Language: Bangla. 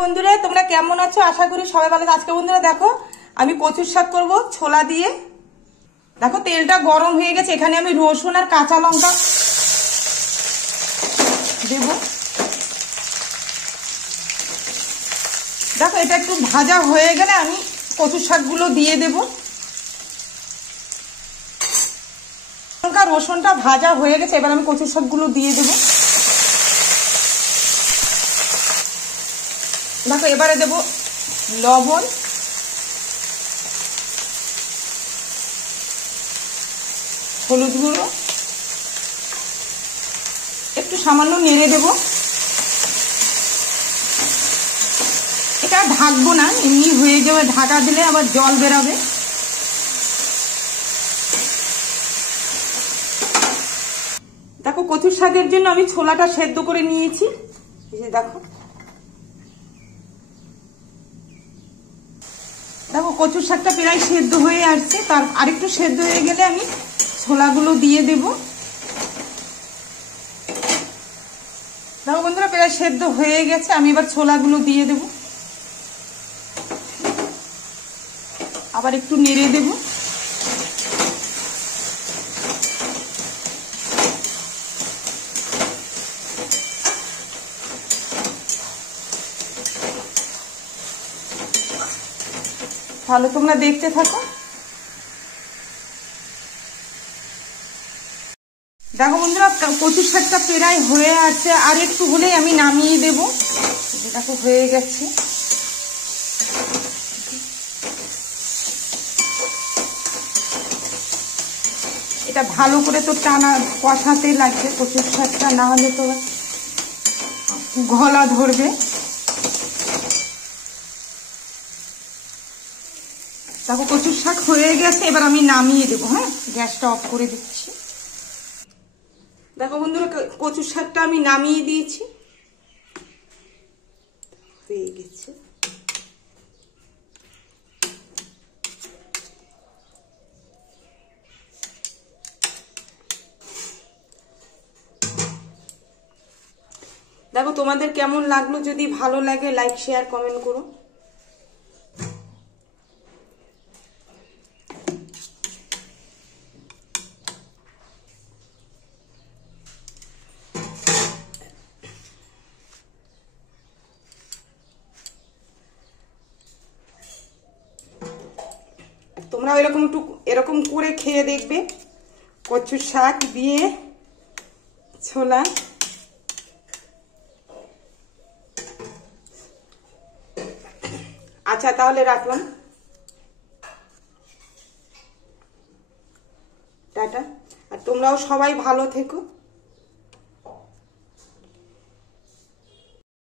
বন্ধুরা, তোমরা কেমন আছো? আশা করি সবাই ভালো আছো। আজকে বন্ধুরা দেখো আমি কচুর শাক করব ছোলা দিয়ে। দেখো তেলটা গরম হয়ে গেছে, এখানে আমি রসুন আর কাঁচা লঙ্কা দেব। দেখো এটা একটু ভাজা হয়ে গেলে আমি কচুর শাকগুলো দিয়ে দেব। লঙ্কা রসুনটা ভাজা হয়ে গেছে, এবার আমি কচুর শাকগুলো দিয়ে দেব। দেখো এবারে দেব লবণ, হলুদ গুঁড়ো, একটু সামান্য নেড়ে দেব। এটা ঢাকবো না, এমনি হয়ে যাবে, ঢাকা দিলে আবার জল বেরাবে। দেখো কচুর শাকের জন্য আমি ছোলাটা সেদ্ধ করে নিয়েছি। দেখো দেখো কচুর শাকটা প্রায় সেদ্ধ হয়ে আসছে, তার আরেকটু সেদ্ধ হয়ে গেলে আমি ছোলাগুলো দিয়ে দেব। দেখো বন্ধুরা প্রায় সেদ্ধ হয়ে গেছে, আমি এবার ছোলাগুলো দিয়ে দেব। আবার একটু নেড়ে দেব। তাহলে তোমরা দেখতে থাকো। দেখো বন্ধুরা কচুর শাকটা প্রায় হয়ে আছে, আর একটু হলেই আমি নামিয়ে দেব। দেখো হয়ে গেছে। এটা ভালো করে তো টানা কষাতে লাগবে কচুর শাকটা, না হলে তো গলা ধরবে। দেখো কচুর শাক হয়ে গেছে, এবার আমি নামিয়ে দেবো। হ্যাঁ, গ্যাসটা অফ করে দিচ্ছি। দেখো বন্ধুরা কচুর শাকটা আমি নামিয়ে দিয়েছি, হয়ে গেছে। দেখো তোমাদের কেমন লাগলো, যদি ভালো লাগে লাইক শেয়ার কমেন্ট করো। তোমরা এরকম করে খেয়ে দেখবে কচুর শাক দিয়ে ছোলা। আচ্ছা তাহলে রাখলাম, টাটা। আর তোমরাও সবাই ভালো থেকো।